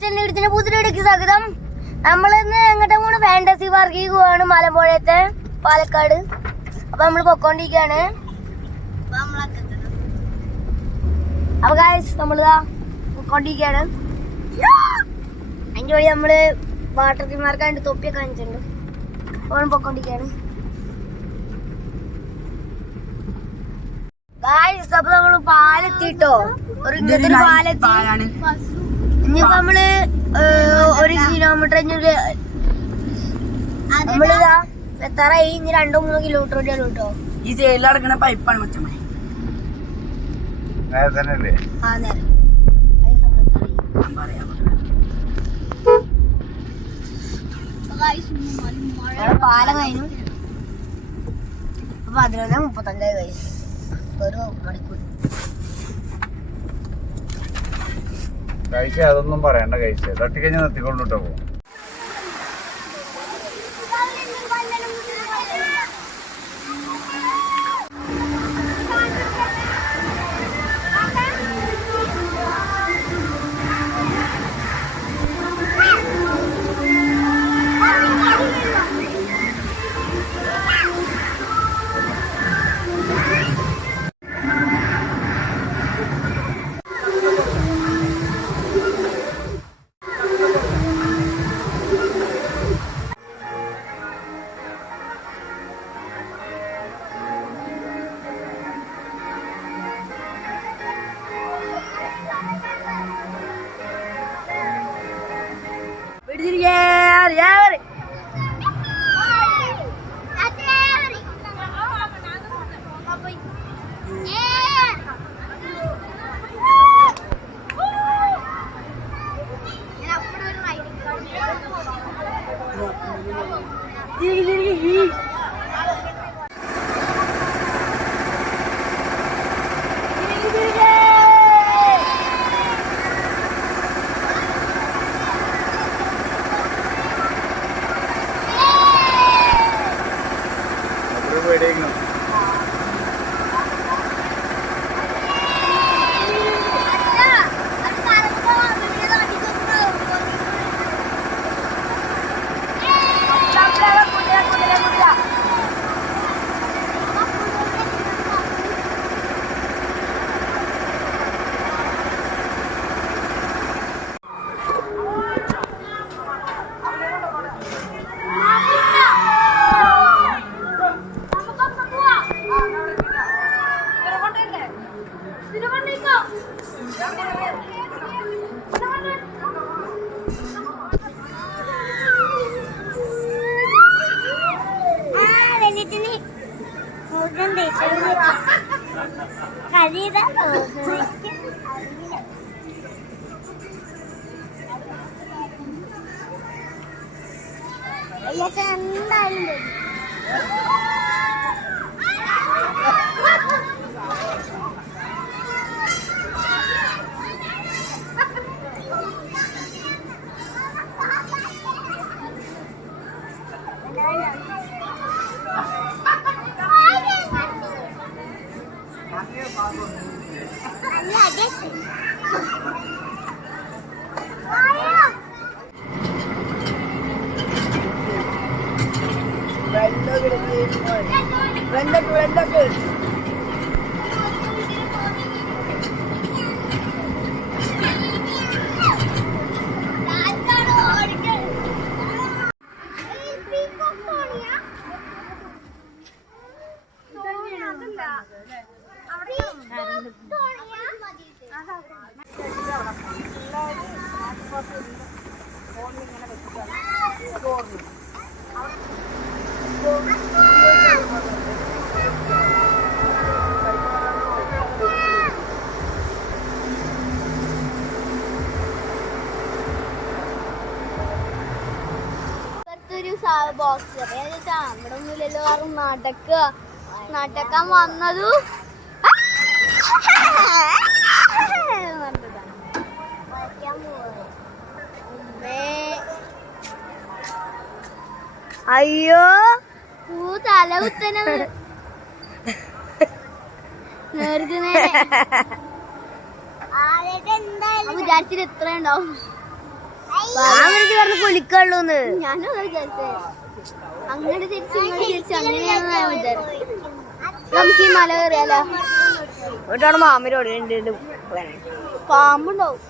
പുതിയൊരു സ്വാഗതം. നമ്മളിന്ന് എങ്ങോട്ടാ പോണ്? ഫാന്റസി പാർക്കിൽ പോവാണ്, മലമ്പുഴത്തെ പാലക്കാട്. അപ്പൊ നമ്മള് പൊക്കോണ്ടിരിക്കാണ്. അപ്പൊ ഗായ്സ് നമ്മളിതാ പൊക്കോണ്ടിരിക്കാണ്. അതിന്റെ വഴി നമ്മള് വാട്ടർ തീമാർക്കാണ്ട് തൊപ്പിയൊക്കെ കാണിച്ചിട്ടുണ്ട്. അപ്പോൾ പൊക്കോണ്ടിരിക്കാണ് ഗായ്സ്. അപ്പൊ നമ്മള് പാലെത്തിട്ടോ, ഒരു ഇങ്ങനത്തെ ഒരു പാലെത്തി. ഇനിയിപ്പോ നമ്മള് 1 കിലോമീറ്റർ നമ്മളിതാ എത്താറായി. ഇനി 2-3 കിലോമീറ്റർ കൂടിയാണ് കേട്ടോ. ഈ സൈഡിൽ നടക്കുന്ന പൈപ്പാണ് മച്ചമ്മ. ആ നേരം പാലം കഴിഞ്ഞു. അപ്പൊ 11:35 കഴിച്ചു. ഒരു മണിക്കൂർ കഴിച്ച അതൊന്നും പറയണ്ട. കഴിച്ച തട്ടിക്കഴിഞ്ഞാൽ നിർത്തിക്കൊണ്ടിട്ടോ പോകും. ബോക്സ് അവിടെ ഒന്നുമില്ലല്ലോ. കാരണം നടക്കാൻ വന്നതു അയ്യോ തല കുത്തനെ വിചാരിച്ചിട്ട് എത്ര ഉണ്ടാവും. പറഞ്ഞ് കുലിക്കുള്ളൂന്ന്. ഞാനും വിചാരിച്ചേ അങ്ങനെ തിരിച്ച് ഇങ്ങനെ തിരിച്ച് അങ്ങനെയാണെന്ന് ഞാൻ വിചാരിച്ചു. നമുക്ക് ഈ മല കയറിയാലോ? എന്നിട്ടാണ് മാമിനോട് പാമ്പുണ്ടാവും.